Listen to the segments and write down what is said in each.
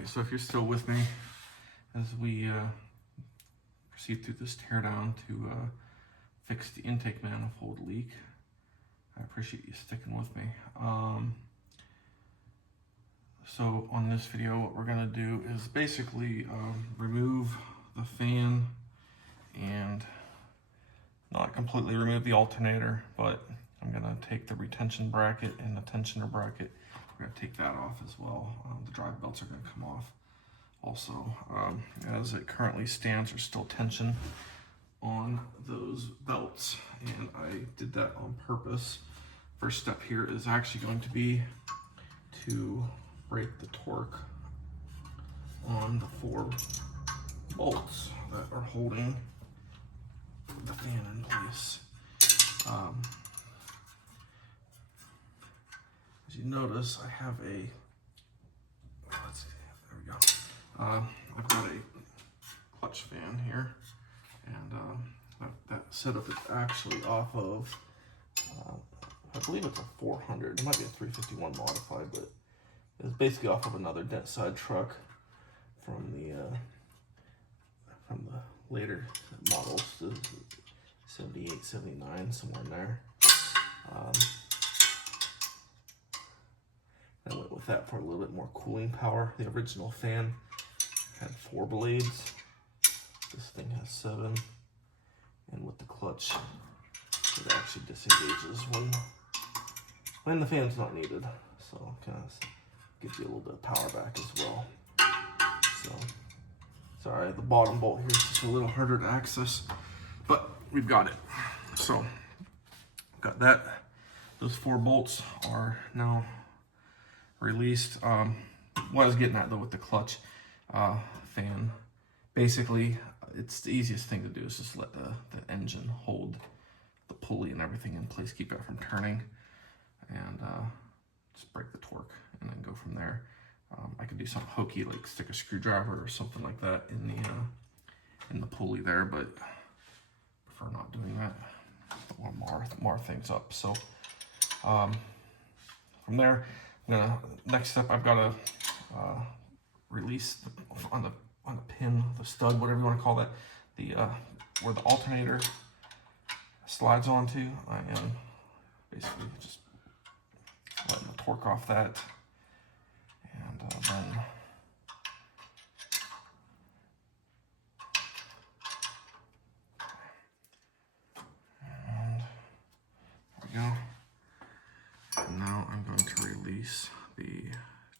Alright, so if you're still with me as we proceed through this teardown to fix the intake manifold leak, I appreciate you sticking with me. So on this video, what we're going to do is basically remove the fan and not completely remove the alternator, but I'm going to take the retention bracket and the tensioner bracket. We're going to take that off as well. The drive belts are going to come off also. As it currently stands, there's still tension on those belts, and I did that on purpose. First step here is actually going to be to break the torque on the 4 bolts that are holding the fan in place. As you notice, I have a, let's see, there we go. I've got a clutch fan here, and that setup is actually off of, I believe it's a 400. It might be a 351 modified, but it's basically off of another dent side truck from the later models, the 78, 79, somewhere in there. I went with that for a little bit more cooling power. The original fan had 4 blades. This thing has 7. And with the clutch, it actually disengages when the fan's not needed. So kind of gives you a little bit of power back as well. So, sorry, the bottom bolt here is just a little harder to access, but we've got it. So, got that. Those 4 bolts are now released. What I was getting at though with the clutch fan, basically it's the easiest thing to do is just let the engine hold the pulley and everything in place, keep it from turning, and just break the torque and then go from there. I could do something hokey like stick a screwdriver or something like that in the pulley there, but prefer not doing that. Don't want to mar things up. So from there, next step, I've got to release on the pin, the stud, whatever you want to call that, where the alternator slides onto. I am basically just letting the torque off that, and then there we go. And now I'm going to release the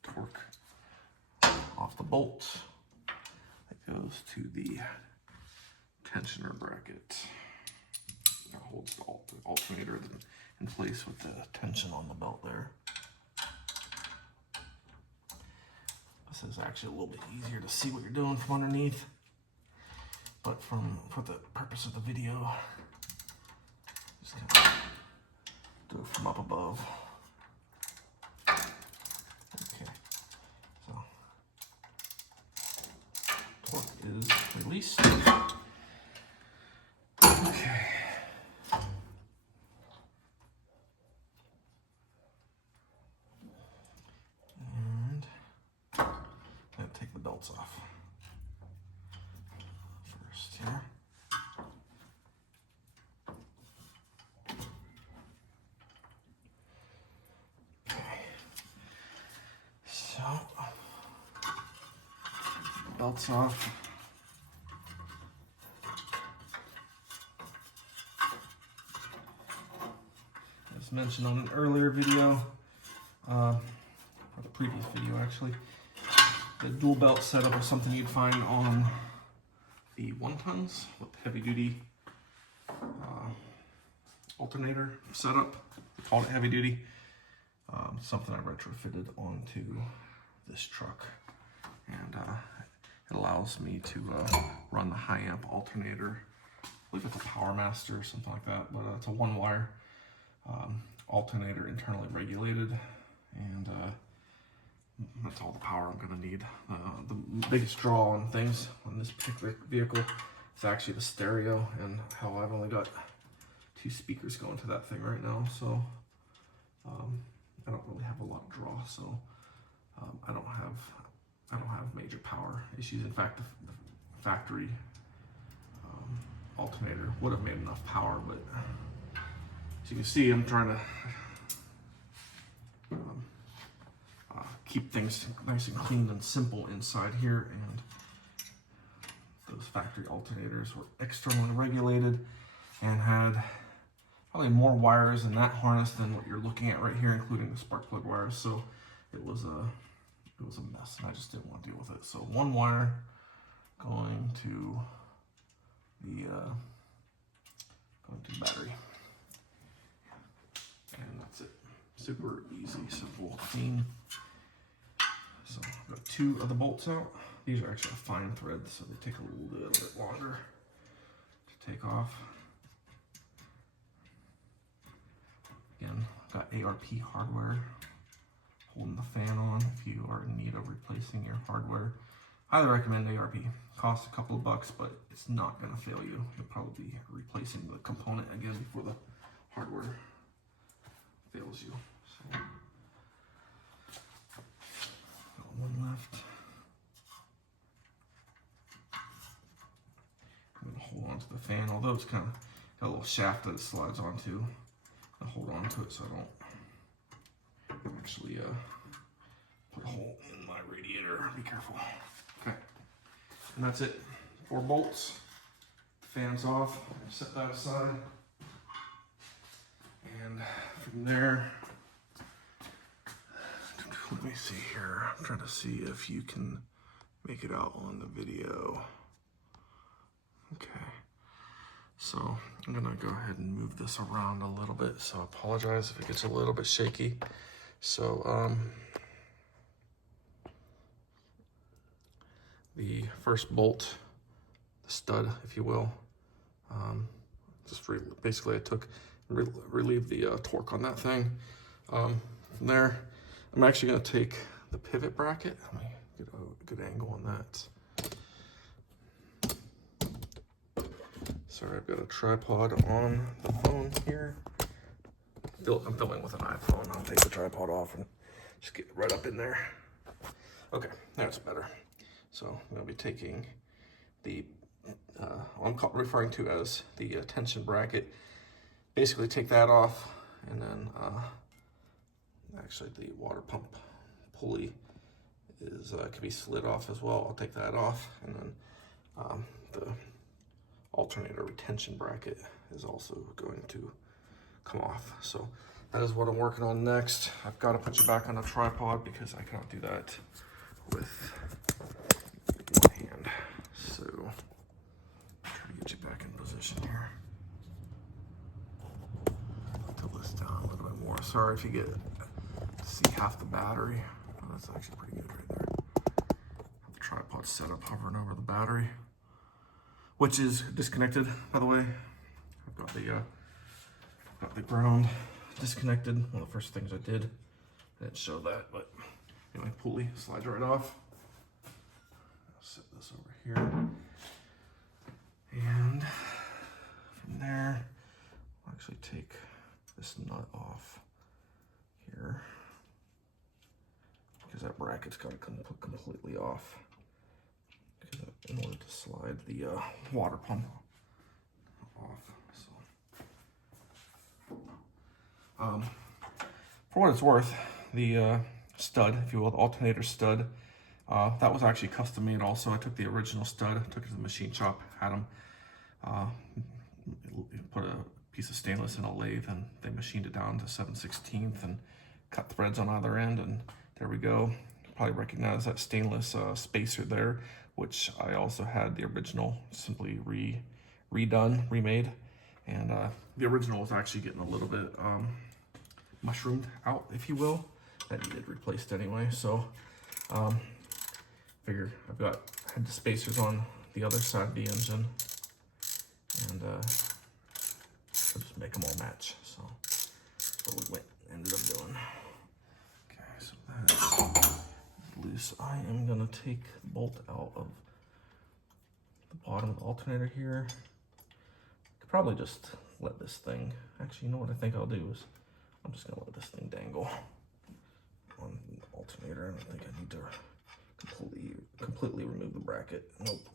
torque off the bolt that goes to the tensioner bracket that holds the alternator in place with the tension on the belt there. This is actually a little bit easier to see what you're doing from underneath, but for the purpose of the video, just kind of do it from up above. Okay, so torque is released. Okay. And I'm going to take the belts off first here. Belts off. As mentioned on an earlier video, or the previous video actually, the dual belt setup is something you'd find on the 1-tons with heavy duty alternator setup. We called it heavy duty. Something I retrofitted onto this truck, and it allows me to run the high amp alternator. I believe it's a Power Master or something like that, but it's a 1-wire alternator, internally regulated, and that's all the power I'm going to need. The biggest draw on things on this particular vehicle is actually the stereo, and how I've only got 2 speakers going to that thing right now, so I don't really have a lot of draw, so I don't have I don't have major power issues. In fact, the factory alternator would have made enough power, but as you can see, I'm trying to keep things nice and clean and simple inside here, and those factory alternators were externally regulated and had probably more wires in that harness than what you're looking at right here, including the spark plug wires. So it was a mess, and I just didn't want to deal with it. So one wire going to the battery, and that's it. Super easy, simple, clean. So I've got 2 of the bolts out. These are actually a fine thread, so they take a little bit longer to take off. Again, I've got ARP hardware holding the fan on if you are in need of replacing your hardware. Highly recommend ARP. Costs a couple of bucks, but it's not going to fail you. You'll probably be replacing the component again before the hardware fails you. So, got one left. I'm going to hold on to the fan, although it's kind of got a little shaft that it slides onto. I'll hold on to it so I don't actually put a hole in my radiator. Be careful. Okay, and that's it. 4 bolts. Fans off. Set that aside. And from there, let me see here. I'm trying to see if you can make it out on the video. Okay. So I'm gonna go ahead and move this around a little bit. So I apologize if it gets a little bit shaky. So the first bolt, the stud, if you will, basically I relieved the torque on that thing. From there, I'm actually gonna take the pivot bracket. Let me get a good angle on that. Sorry, I've got a tripod on the phone here. I'm filming with an iPhone. I'll take the tripod off and just get right up in there. Okay, that's better. So I'm going to be taking the, I'm referring to as the tension bracket. Basically take that off, and then actually the water pump pulley can be slid off as well. I'll take that off, and then the alternator retention bracket is also going to come off. So that is what I'm working on next. I've got to put you back on a tripod because I cannot do that with one hand. So try to get you back in position here. Tilt this down a little bit more. Sorry if you get to see half the battery. Oh, that's actually pretty good right there. Have the tripod set up hovering over the battery, which is disconnected, by the way. I've got the ground disconnected. One of the first things I did. I didn't show that, but anyway, pulley slides right off. I'll set this over here. And from there, I'll actually take this nut off here because that bracket's got to come completely off. In order to slide the water pump off. So, for what it's worth, the stud, if you will, the alternator stud, that was actually custom made also. I took the original stud, took it to the machine shop, had them put a piece of stainless in a lathe, and they machined it down to 7/16 and cut threads on either end, and there we go. You probably recognize that stainless spacer there, which I also had the original simply remade. And the original was actually getting a little bit mushroomed out, if you will. That needed replaced anyway. So figure I had the spacers on the other side of the engine, and I'll just make them all match. So that's what we ended up doing. Okay, so that's loose. I am gonna take the bolt out of the bottom of the alternator here. I could probably just let this thing, actually, you know what I think I'll do is I'm just gonna let this thing dangle on the alternator. I don't think I need to completely completely remove the bracket. Nope.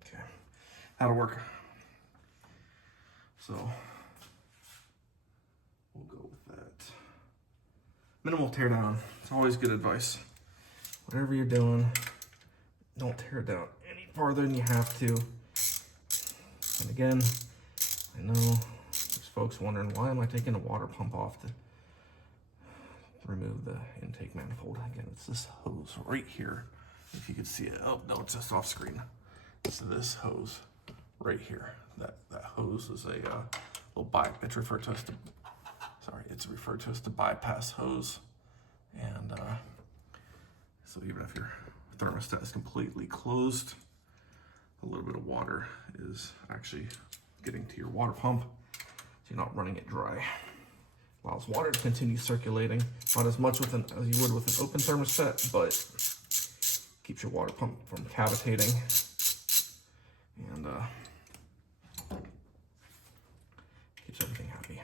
Okay, that'll work. So we'll go with that. Minimal tear down. It's always good advice. Whatever you're doing, don't tear it down any farther than you have to. And again, I know there's folks wondering, why am I taking a water pump off to remove the intake manifold? Again, it's this hose right here. If you could see it. Oh, no, it's just off screen. It's this hose right here. That hose is a little it's referred to as the bypass hose. And so even if your thermostat is completely closed, a little bit of water is actually getting to your water pump, so you're not running it dry. Allows water to continue circulating, not as much as you would with an open thermostat, but keeps your water pump from cavitating, and keeps everything happy.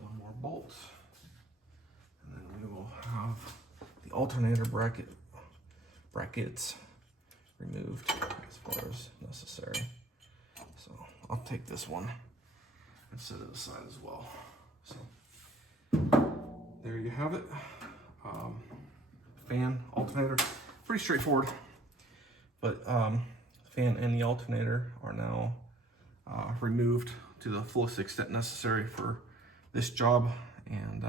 One more bolt, and then we will have the alternator brackets removed as far as necessary. So I'll take this one and set it aside as well. So there you have it. Fan, alternator, pretty straightforward. But fan and the alternator are now removed to the fullest extent necessary for this job. And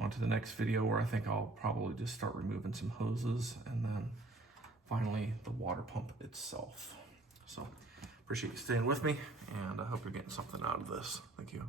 on to the next video, where I think I'll probably just start removing some hoses, and then finally the water pump itself. So appreciate you staying with me, and I hope you're getting something out of this. Thank you.